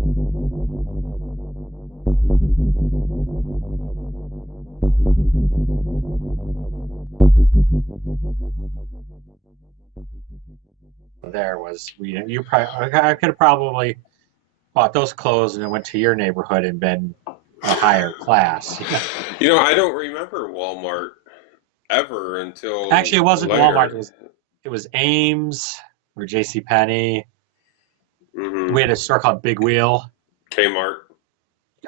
There was you probably I could have probably bought those clothes and then went to your neighborhood and been a higher class. I don't remember Walmart ever until Actually, it wasn't Walmart. later. It was Ames or J.C. Penney. We Hmm. had a store called Big Wheel. Kmart.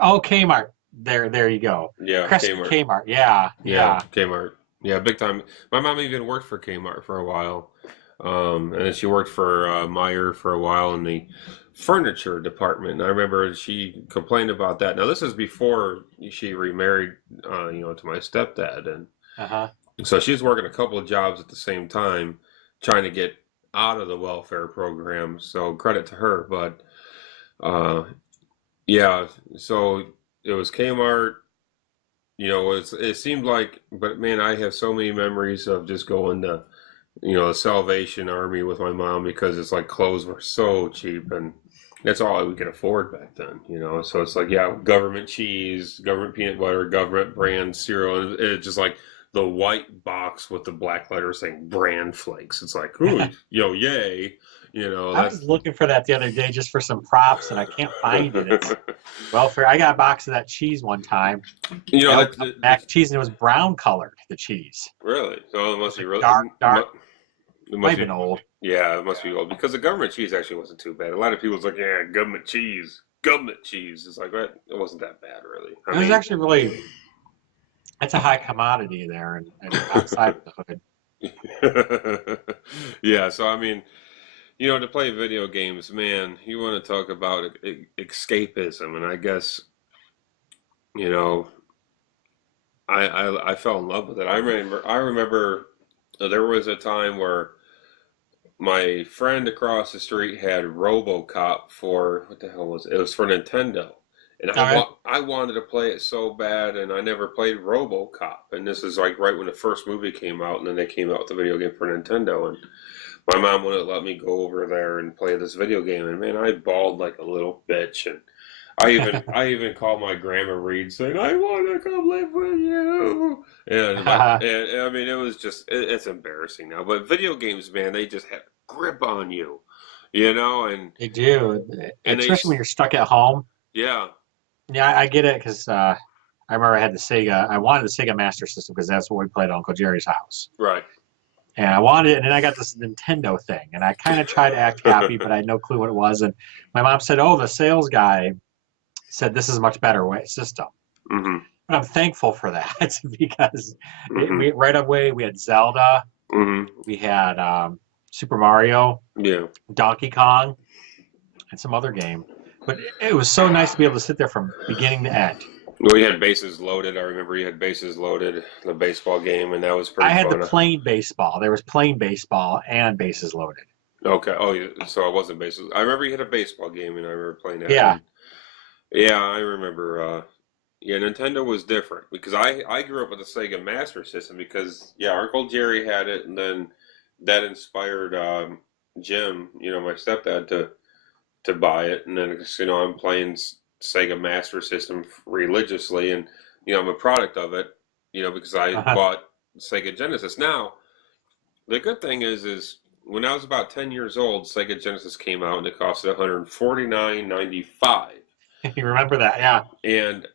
Oh, Kmart. There you go. Yeah, Crestview Kmart. Kmart. Yeah, Yeah, yeah. Kmart. Yeah, big time. My mom even worked for Kmart for a while. And then she worked for Meyer for a while in the furniture department. And I remember she complained about that. Now, this is before she remarried, to my stepdad. And Uh huh. so she was working a couple of jobs at the same time, trying to get out of the welfare program. So credit to her. But uh, yeah, so it was Kmart. It seemed like, but man, I have so many memories of just going to, the Salvation Army with my mom because it's like clothes were so cheap and that's all we could afford back then. So it's like, yeah, government cheese, government peanut butter, government brand cereal, and it's just like the white box with the black letters saying brand flakes. It's like, ooh, yay. I was That's looking for that the other day just for some props, and I can't find it. It's welfare. I got a box of that cheese one time. I opened up the mac and cheese, and it was brown colored. The cheese. really, so it It must was be like really, dark, dark. it Might must have be. been old. Yeah, it must be old because the government cheese actually wasn't too bad. A lot of people's like, yeah, government cheese, government cheese. It's like that. It wasn't that bad, really. I It was mean, actually really. It's a high commodity there, and outside of the hood. yeah. So I mean, to play video games, man, you want to talk about escapism, and I guess you know, I fell in love with it. I remember there was a time where my friend across the street had RoboCop for what the hell was it? It was for Nintendo, and All right. I wanted to play it so bad, and I never played RoboCop. And this is like right when the first movie came out, and then they came out with the video game for Nintendo, and my mom wouldn't let me go over there and play this video game, and man, I bawled like a little bitch, and I even called my grandma Reed saying I want to come live with you, and I mean it was just it's embarrassing now. But video games, man, they just have a grip on you, you know, and They do, and they especially when you're stuck at home. yeah Yeah, I get it because I remember I had the Sega. I wanted the Sega Master System because that's what we played at Uncle Jerry's house. right. And I wanted it, and then I got this Nintendo thing, and I kind of tried to act happy, but I had no clue what it was. And my mom said, "Oh, the sales guy said this is a much better way system." Hmm. But I'm thankful for that because Hmm. we right away we had Zelda, Hmm. we had Super Mario, Yeah. Donkey Kong, and some other game. But it was so nice to be able to sit there from beginning to end. Well, you had bases loaded. I remember you had bases loaded, the baseball game, and that was I pretty had the fun. plain baseball. There was plain baseball and bases loaded. Okay. Oh, so it wasn't bases. I remember you had a baseball game, and I remember playing that. Yeah. And yeah, I remember. Yeah, Nintendo was different because I grew up with the Sega Master System because yeah, Uncle Jerry had it, and then that inspired Jim, my stepdad, to buy it, and then I'm playing Sega Master System religiously, and I'm a product of it, because I Uh-huh. bought Sega Genesis. Now the good thing is when I was about 10 years old, Sega Genesis came out, and it cost 149.95. You remember that? Yeah. And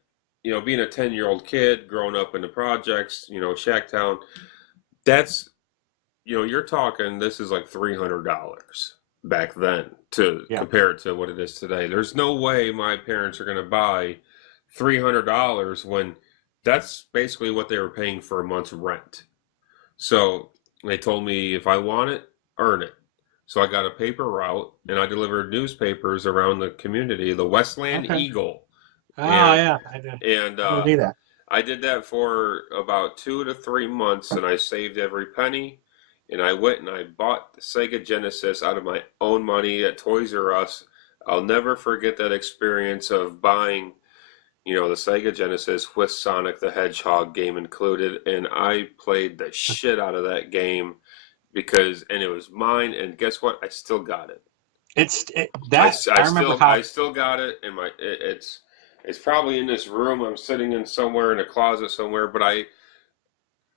being a 10-year-old kid growing up in the projects, Shacktown, that's you're talking this is like $300 back then to Yeah. compare it to what it is today. There's no way my parents are going to buy $300 when that's basically what they were paying for a month's rent. So they told me if I want it, earn it. So I got a paper route and I delivered newspapers around the community, the Westland Okay. Eagle, Oh, and yeah. and I didn't do that. I did that for about 2 to 3 months, and I saved every penny. And I went and I bought the Sega Genesis out of my own money at Toys R Us. I'll never forget that experience of buying, the Sega Genesis with Sonic the Hedgehog game included, and I played the shit out of that game and it was mine. And guess what? I still got it. I remember how. I still got it in my. It's probably in this room I'm sitting in somewhere in a closet somewhere, but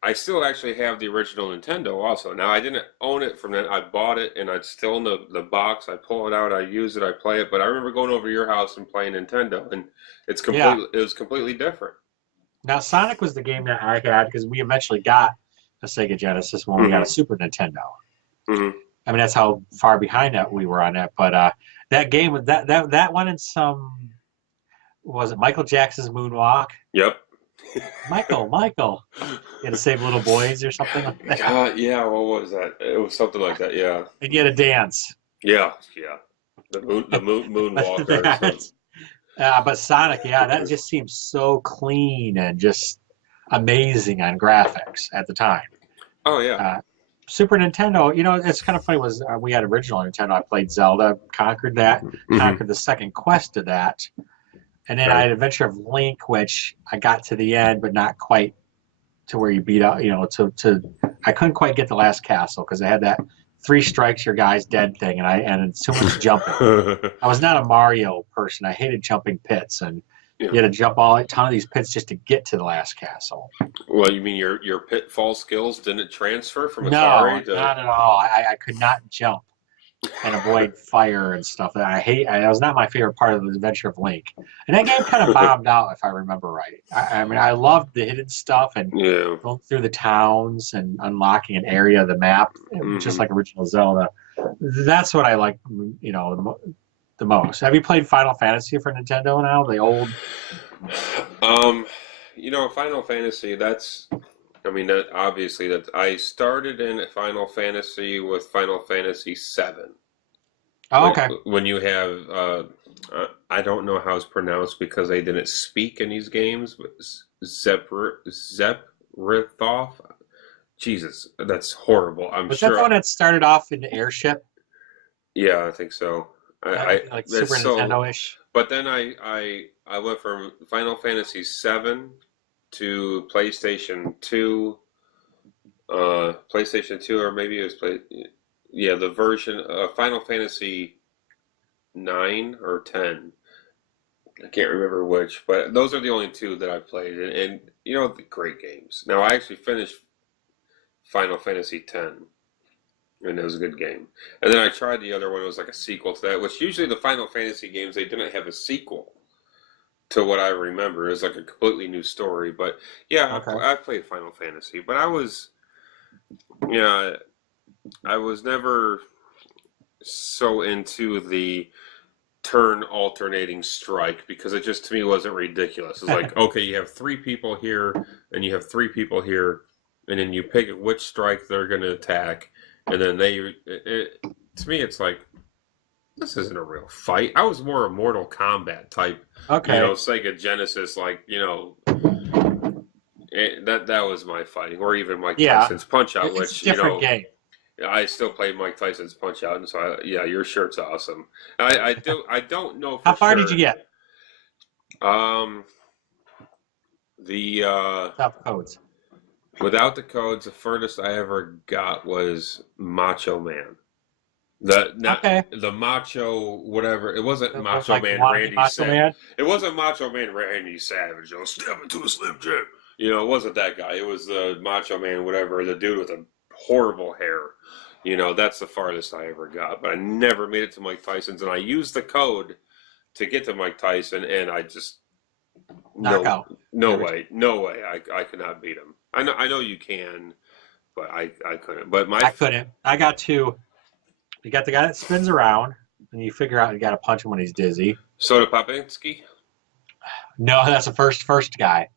I still actually have the original Nintendo also. Now, I didn't own it from then. I bought it, and it's still in the box. I pull it out, I use it, I play it. But I remember going over to your house and playing Nintendo, and Yeah. it was completely different. Now Sonic was the game that I had because we eventually got a Sega Genesis when we got a Super Nintendo. Mm-hmm. I mean, that's how far behind that we were on that. But that game, that one in some, was it Michael Jackson's Moonwalk? Yep. Michael, you had to save little boys or something like that. God, yeah. What was that? It was something like that. Yeah. And you had to dance. Yeah. The moonwalker. Or something. But Sonic, yeah, that just seems so clean and just amazing on graphics at the time. Oh yeah. Super Nintendo, it's kind of funny. Was we had original Nintendo? I played Zelda, conquered that, conquered the second quest of that, and then I had Adventure of Link, which I got to the end, but not quite to where you beat up. I couldn't quite get the last castle because I had that 3 strikes your guy's dead thing, and it's too much jumping. I was not a Mario person. I hated jumping pits, and you had to jump a ton of these pits just to get to the last castle. Well, you mean your pitfall skills didn't transfer from Atari? No, not at all. I could not jump and avoid fire and stuff. That was not my favorite part of the Adventure of Link. And that game kind of bombed out, if I remember right. I mean, I loved the hidden stuff and going through the towns and unlocking an area of the map, just like original Zelda. That's what I like, the most. Have you played Final Fantasy for Nintendo now? The old. Final Fantasy. Obviously that I started in Final Fantasy with Final Fantasy VII. Oh, okay. When you have, I don't know how it's pronounced because they didn't speak in these games, but Zephyrithov. Jesus, that's horrible. Was that the one that started off in the airship? Yeah, I think so. Like Super Nintendo-ish. But then I went from Final Fantasy VII to PlayStation 2, or maybe it was the version of Final Fantasy 9 or 10. I can't remember which, but those are the only 2 that I've played, and great games. Now I actually finished Final Fantasy 10, and it was a good game. And then I tried the other one. It was like a sequel to that, which usually the Final Fantasy games, they didn't have a sequel. To what I remember, is like a completely new story, but yeah, okay. I played Final Fantasy, but I was never so into the turn alternating strike because it just to me wasn't ridiculous. It's like, okay, you have 3 people here and you have 3 people here, and then you pick which strike they're going to attack, and then to me it's like, this isn't a real fight. I was more a Mortal Kombat type. Okay. Sega Genesis, that was my fighting, or even Mike Tyson's Punch Out, which different game. I still play Mike Tyson's Punch Out, and so your shirt's awesome. I don't know. For How far sure. did you get? Without codes. Without the codes, the furthest I ever got was Macho Man. The Macho whatever. It wasn't Macho Man Randy Savage. It wasn't Macho Man Randy Savage. Step into a Slim Jim. It wasn't that guy. It was the Macho Man whatever. The dude with a horrible hair. That's the farthest I ever got. But I never made it to Mike Tyson's, and I used the code to get to Mike Tyson, and I just knockout. No way. I could not beat him. I know you can, but I couldn't. But I couldn't. I got to. You got the guy that spins around, and you figure out you got to punch him when he's dizzy. Soda Popinski? No, that's the first guy.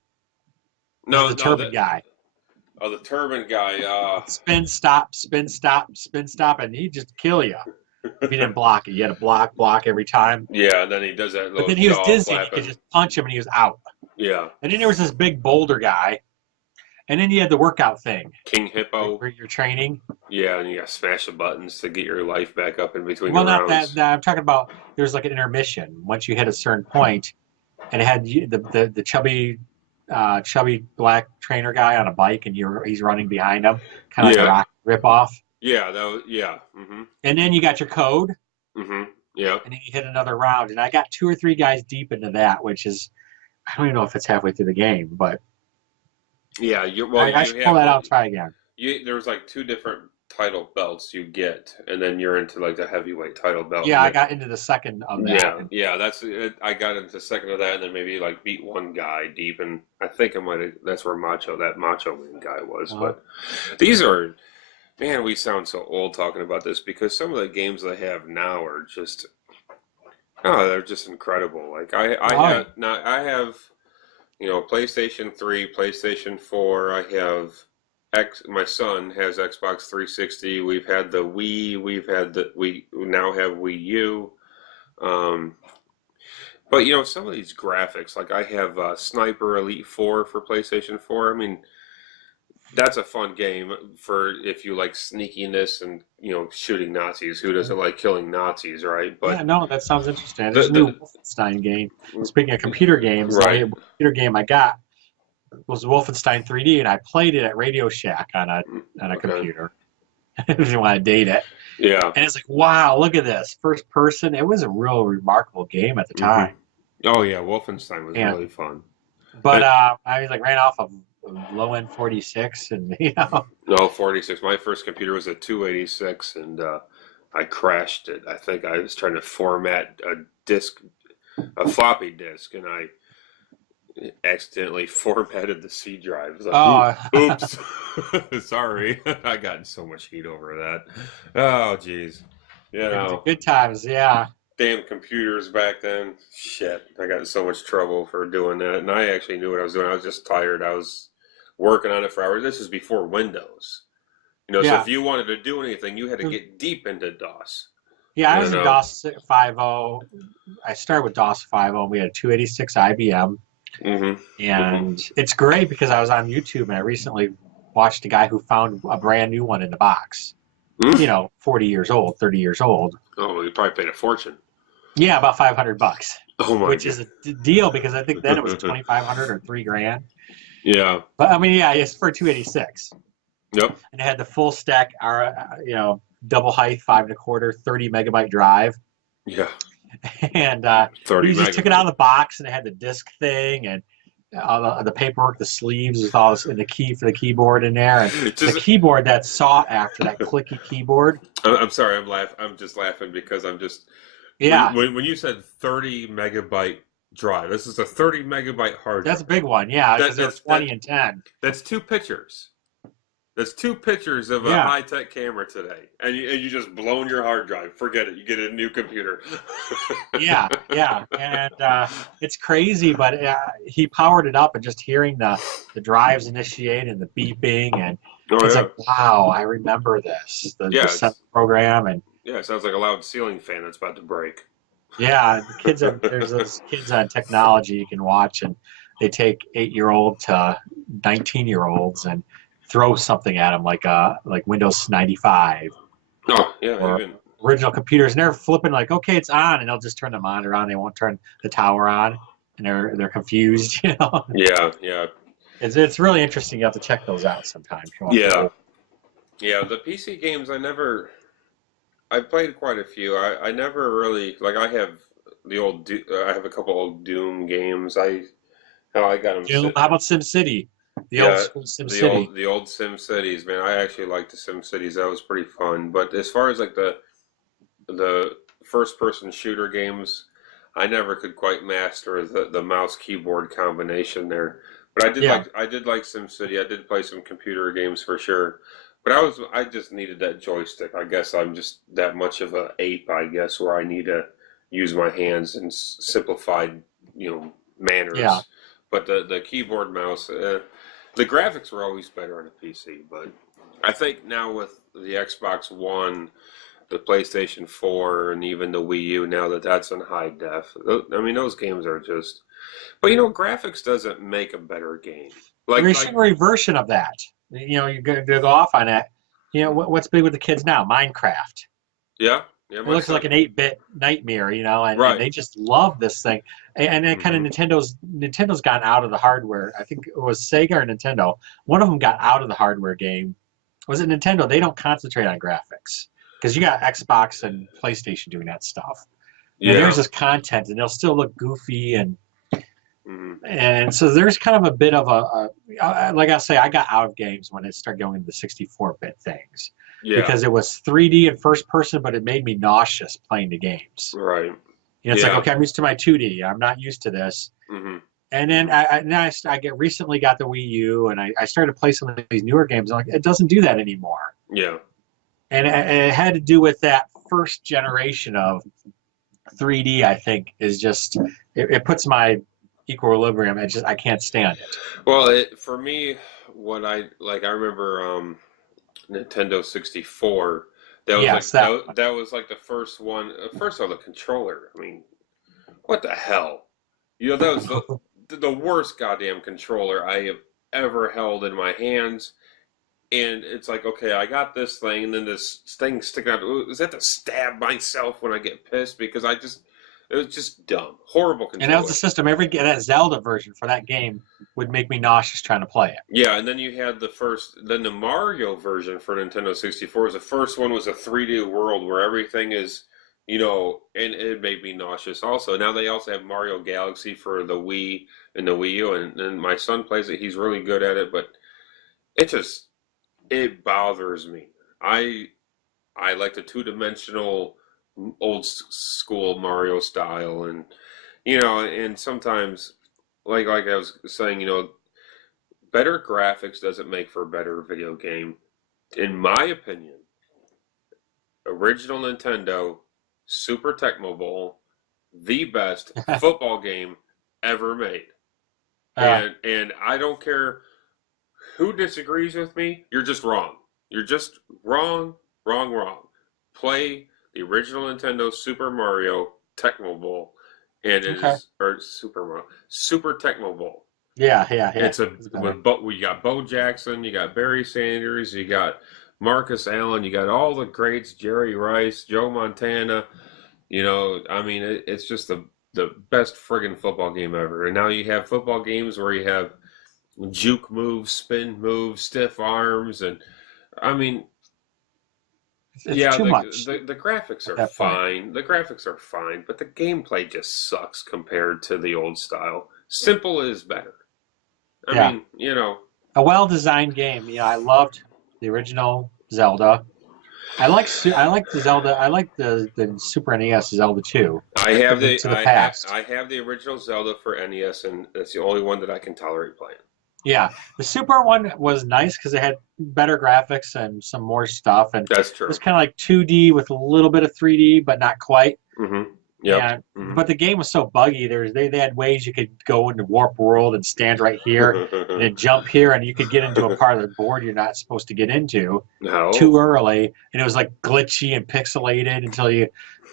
No, the turban guy. Oh, the turban guy. Spin, stop, and he'd just kill you if you didn't block it. You had to block every time. Yeah, and then he does that little. But then he was dizzy. You could just punch him, and he was out. Yeah. And then there was this big boulder guy. And then you had the workout thing. King Hippo. Where you're training. Yeah, and you got to smash the buttons to get your life back up in between the rounds. Not that. I'm talking about there's like an intermission. Once you hit a certain point, and it had the chubby black trainer guy on a bike, and he's running behind him, kind of like a Rock ripoff. Yeah, that was, yeah. Mm-hmm. And then you got your code, Yeah. and then you hit another round. And I got 2 or 3 guys deep into that, which is I don't even know if it's halfway through the game, but Yeah. Well, I you should pull have that out and try again. there's like 2 different title belts you get, and then you're into like the heavyweight title belt. Yeah, I got into the second of that. Yeah. That's it. I got into the second of that, and then maybe like beat one guy deep, and I think I might have. That's where that Macho Man guy was. But these are, man, we sound so old talking about this because some of the games they have now are just, oh, they're just incredible. Like I have, PlayStation 3, PlayStation 4. I have my son has Xbox 360. We've had the Wii. We now have Wii U. But some of these graphics, like I have Sniper Elite 4 for PlayStation 4. I mean, that's a fun game for if you like sneakiness and shooting Nazis. Who doesn't like killing Nazis, right? But yeah, no, that sounds interesting. There's a new Wolfenstein game. Speaking of computer games, right. the computer game I got was Wolfenstein 3D, and I played it at Radio Shack on a computer. I didn't want to date it. Yeah. And it's like, wow, look at this. First person. It was a real remarkable game at the time. Oh, yeah. Wolfenstein was really fun. But I was like ran off of low end 46 and No, 46. My first computer was a 286 and I crashed it. I think I was trying to format a floppy disk, and I accidentally formatted the C drive. Like, oops. Sorry. I got in so much heat over that. Oh, jeez. Good times, yeah. Damn computers back then. Shit. I got in so much trouble for doing that. And I actually knew what I was doing. I was just tired. I was working on it for hours. This is before Windows. So if you wanted to do anything, you had to get deep into DOS. Yeah, I was in DOS 5.0. I started with DOS 5.0. We had a 286 IBM. And it's great because I was on YouTube and I recently watched a guy who found a brand new one in the box. 40 years old, 30 years old. Oh, you probably paid a fortune. Yeah, about $500. Oh my! Which is a deal because I think then it was $2,500 or $3,000. Yeah. But I mean, yeah, it's for 286. Yep. And it had the full stack, double height, 5 1/4, 30 megabyte drive. Yeah. And you just took it out of the box, and it had the disc thing and the paperwork, the sleeves with all this, and the key for the keyboard in there, and the keyboard that's sought after, that clicky keyboard. I'm sorry, I'm just laughing because I'm just. Yeah. When you said 30 megabyte drive, this is a 30 megabyte hard drive. That's a big one, yeah, because there's 20 and 10. That's 2 pictures. That's 2 pictures of a high-tech camera today, and you just blown your hard drive. Forget it. You get a new computer. yeah, and it's crazy, but he powered it up, and just hearing the drives initiate and the beeping, and it's like, wow, I remember this. The set program, and it sounds like a loud ceiling fan that's about to break. Yeah, there's those kids on technology you can watch, and they take 8-year-old to 19-year-olds and throw something at them like Windows 95. Oh, yeah, or original computers, and they're flipping like, okay, it's on, and they'll just turn the monitor on. They won't turn the tower on, and they're confused. Yeah. It's really interesting. You have to check those out sometime. Yeah. The PC games I've played quite a few. I never really I have I have a couple old Doom games. I got them. Doom. How about SimCity? The old school SimCity. The old SimCities, man. I actually liked the SimCities. That was pretty fun. But as far as the first person shooter games, I never could quite master the mouse keyboard combination there. But I did like SimCity. I did play some computer games for sure. But I just needed that joystick. I guess I'm just that much of an ape, I guess, where I need to use my hands in simplified, manners. Yeah. But the keyboard mouse, the graphics were always better on a PC. But I think now with the Xbox One, the PlayStation 4, and even the Wii U, now that's in high def, I mean, those games are just. But graphics doesn't make a better game. Recent version of that. You go off on it. What's big with the kids now? Minecraft. Yeah. It looks like an 8-bit nightmare, and they just love this thing. And then kind of Nintendo's gotten out of the hardware. I think it was Sega or Nintendo. One of them got out of the hardware game. Was it Nintendo? They don't concentrate on graphics. because you got Xbox and PlayStation doing that stuff. Yeah. And there's this content, and they'll still look goofy, and Mhm. and so there's kind of a bit of like I say, I got out of games when it started going into 64-bit things Yeah. because it was 3D and first person, but it made me nauseous playing the games. Right. You know, it's Yeah. like, okay, I'm used to my 2D. I'm not used to this. Hmm. And then I recently got the Wii U, and I started to play some of these newer games. I'm like, it doesn't do that anymore. Yeah. And it had to do with that first generation of 3D. I think is just it puts my equilibrium. I can't stand it. Well, for me, what I remember Nintendo 64. That was Yes, that was like the first one. First of all, the controller. I mean, what the hell? You know, that was the worst goddamn controller I have ever held in my hands. And it's like, okay, I got this thing, and then this thing sticking out. Is that to stab myself when I get pissed? Because it was just dumb, horrible controller. And that was the system. That Zelda version for that game would make me nauseous trying to play it. Yeah, and then you had the Mario version for Nintendo 64. The first one was a 3D world where everything is, you know, and it made me nauseous also. Now they also have Mario Galaxy for the Wii and the Wii U, and my son plays it. He's really good at it, but it bothers me. I like the two-dimensional old school Mario style, and you know, and sometimes like I was saying, you know, better graphics doesn't make for a better video game. In my opinion, original Nintendo, Super Tecmo Bowl, the best football game ever made. And I don't care who disagrees with me, you're just wrong. You're just wrong. Play the original Nintendo Super Mario Tecmo Bowl, and it is or Super Tecmo Bowl. Yeah. It's you got Bo Jackson, you got Barry Sanders, you got Marcus Allen, you got all the greats, Jerry Rice, Joe Montana. You know, I mean, it's just the best friggin' football game ever. And now you have football games where you have juke moves, spin moves, stiff arms, and I mean, it's too much. The graphics are fine. The graphics are fine, but the gameplay just sucks compared to the old style. Simple is better. I mean, you know, a well-designed game. You know, I loved the original Zelda. I like the Zelda. I like the Super NES Zelda 2. I have the original Zelda for NES, and that's the only one that I can tolerate playing. Yeah, the Super one was nice because it had better graphics and some more stuff, and that's true. It was kind of like 2D with a little bit of 3D, but not quite. Mm-hmm. Yeah. But the game was so buggy. They had ways you could go into Warp World and stand right here and then jump here, and you could get into a part of the board you're not supposed to get into too early, and it was like glitchy and pixelated until you.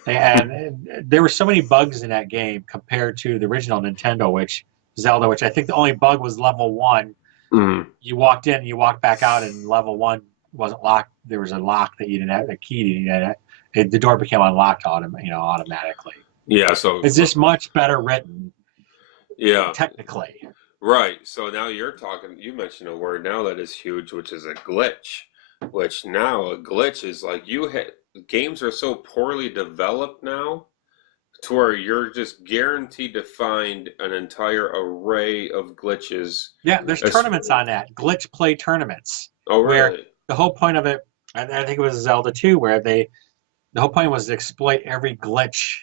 And there were so many bugs in that game compared to the original Nintendo, Zelda, which I think the only bug was level 1. Mm-hmm. You walked in, and you walked back out, and level 1 wasn't locked. There was a lock that you didn't have, a key you didn't have. The door became unlocked automatically. Yeah, so it's just much better written. Yeah, technically. Right. So now you're talking. You mentioned a word now that is huge, which is a glitch. Which now a glitch is like games are so poorly developed now, to where you're just guaranteed to find an entire array of glitches. Yeah, there's tournaments on that. Glitch play tournaments. Oh, really? Where the whole point of it, I think it was Zelda 2, where the whole point was to exploit every glitch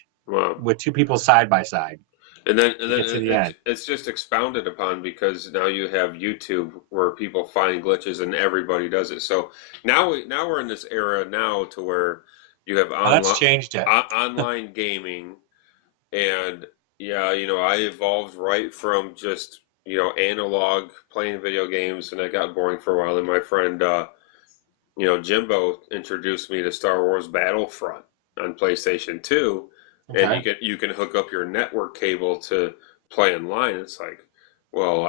with two people side by side. And then it's just expounded upon because now you have YouTube where people find glitches and everybody does it. So now we're in this era now to where you have that's changed it. Online gaming. And yeah, you know, I evolved right from just, you know, analog playing video games, and it got boring for a while. And my friend, you know, Jimbo introduced me to Star Wars Battlefront on PlayStation 2, and you can hook up your network cable to play online. It's like, well,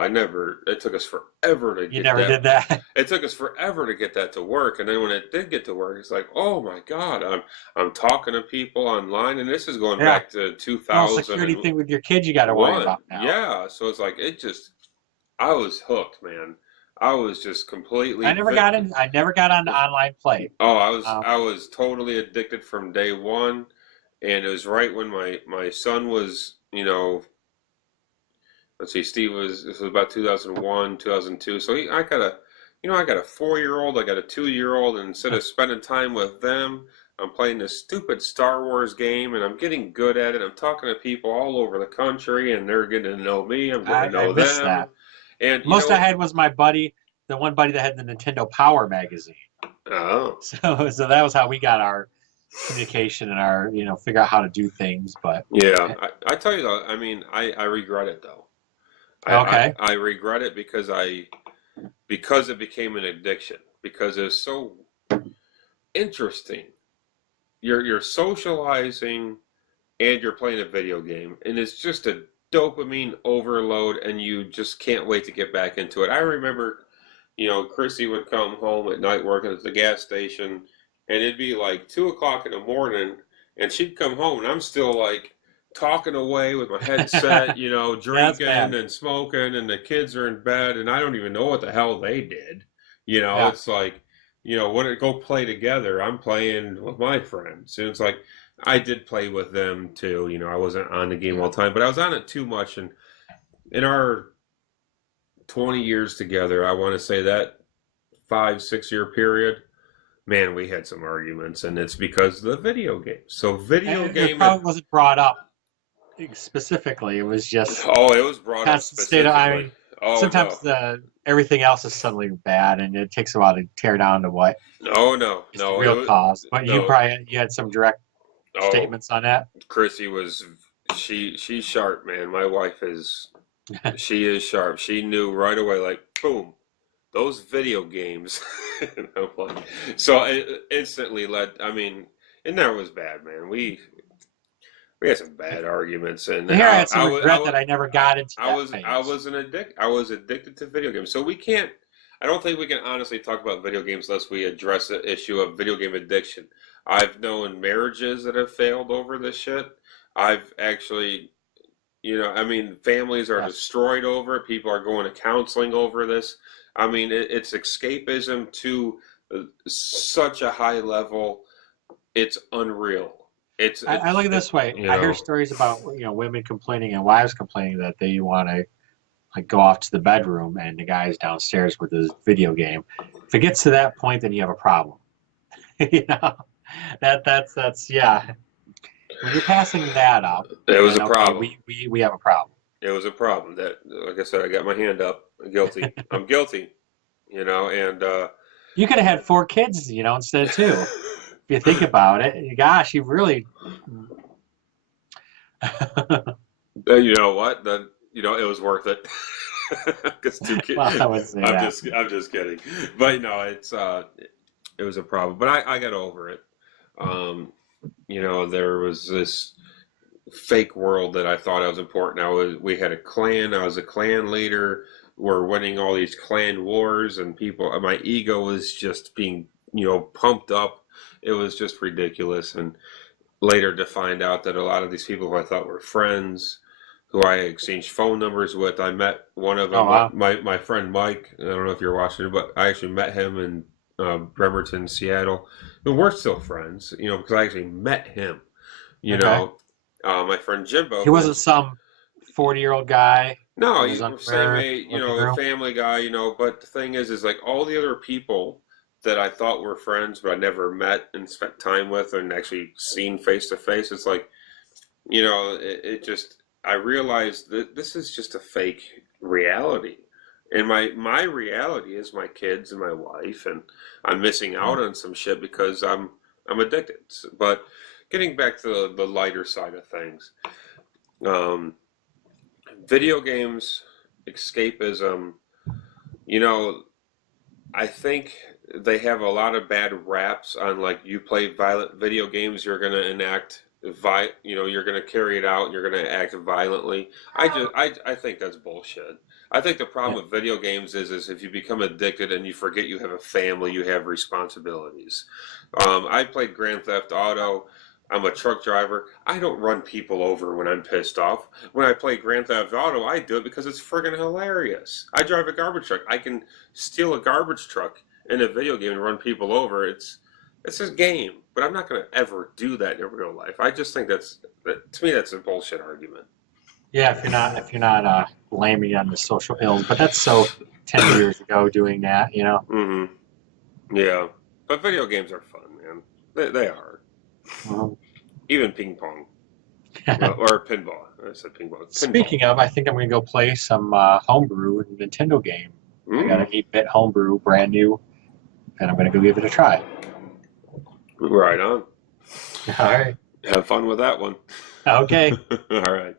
it took us forever to get that. You never did that? It took us forever to get that to work. And then when it did get to work, it's like, oh my God, I'm talking to people online, and this is going back to 2000. Well, security thing with your kids you got to worry about now. Yeah, so it's like, I was hooked, man. I was just completely. I never got on online play. Oh, Um, I was totally addicted from day one, and it was right when my son was, let's see, Steve was this was about 2001, 2002. So I got I got a 4-year old, I got a 2-year old, and instead of spending time with them, I'm playing this stupid Star Wars game, and I'm getting good at it. I'm talking to people all over the country, and they're getting to know me. I'm getting to I know missed them, that. and Most I had was my buddy, the one buddy that had the Nintendo Power magazine. oh. So that was how we got our communication and our figure out how to do things. But Yeah, I tell you though, I mean, I regret it though. okay, I regret it because it became an addiction because it's so interesting. You're socializing and you're playing a video game, and it's just a dopamine overload, and you just can't wait to get back into it. I remember, Chrissy would come home at night working at the gas station, and it'd be like 2 o'clock in the morning, and she'd come home, and I'm still like talking away with my headset, that's drinking bad. and smoking, and the kids are in bed, and I don't even know what the hell they did. Yeah, It's like, when it go play together, I'm playing with my friends, and it's like I did play with them too. I wasn't on the game all the time, but I was on it too much, and in our 20 years together, I want to say that 5, 6 year period, man, we had some arguments, and it's because of the video game. So video and it game, probably wasn't brought up specifically. It was just oh, it was brought up constant state of. I specifically. mean, Oh sometimes no, the everything else is suddenly bad, and it takes a while to tear down to what no, no, is the no, real cause. But no. you had some direct Oh, statements on that. Chrissy was she's sharp, man. My wife is she is sharp. She knew right away, like boom, those video games. And I'm like, so it instantly led. I mean, and that was bad, man. We had some bad arguments, and And here I had some I, regret that I never got into that I phase. was an addict. I was addicted to video games. So we can't. I don't think we can honestly talk about video games unless we address the issue of video game addiction. I've known marriages that have failed over this shit. I've actually, I mean, families are Yes. destroyed over it. People are going to counseling over this. I mean, it's escapism to such a high level. It's unreal. I look at it this way. I hear stories about women complaining and wives complaining that they want to like go off to the bedroom and the guy's downstairs with his video game. If it gets to that point, then you have a problem. you know that's yeah. When you're passing that up, It was then a okay, problem. we have a problem. It was a problem that, like I said, I got my hand up. I'm guilty. I'm guilty. And You could have had 4 kids, instead of 2. If you think about it, gosh, you really. you know what? Then it was worth it. Because 2 kids. Well, I would say that. I'm just kidding. But no, it was a problem. But I got over it. There was this fake world that I thought I was important. We had a clan. I was a clan leader. We're winning all these clan wars, and people. My ego was just being pumped up. It was just ridiculous. And later to find out that a lot of these people who I thought were friends, who I exchanged phone numbers with, I met one of them. Oh wow. My friend Mike. I don't know if you're watching, but I actually met him in Bremerton, Seattle. And we're still friends, because I actually met him. Okay. My friend Jimbo. He wasn't some 40-year-old guy. No, With his same underwear age, looking a through. family guy, But the thing is like all the other people that I thought were friends, but I never met and spent time with and actually seen face to face. It's like, it just. I realized that this is just a fake reality, and my reality is my kids and my wife, and I'm missing out on some shit because I'm addicted. But getting back to the lighter side of things. Um, Video games, escapism, I think they have a lot of bad raps on like you play violent video games, you're gonna enact you're gonna carry it out, and you're gonna act violently. I think that's bullshit. I think the problem Yeah. with video games is if you become addicted and you forget you have a family, you have responsibilities. I played Grand Theft Auto. I'm a truck driver. I don't run people over when I'm pissed off. When I play Grand Theft Auto, I do it because it's friggin' hilarious. I drive a garbage truck. I can steal a garbage truck in a video game and run people over. It's a game, but I'm not going to ever do that in real life. I just think to me that's a bullshit argument. Yeah, if you're not blaming on the social ills, but that's so 10 years ago doing that, you know. Mm-hmm. Yeah, but video games are fun, man. They are. Mhm. Even ping pong. Or pinball. I said pinball. Pinball. Speaking of, I think I'm going to go play some homebrew Nintendo game. I got an 8-bit homebrew, brand new, and I'm going to go give it a try. Right on. All right. Have fun with that one. Okay. All right.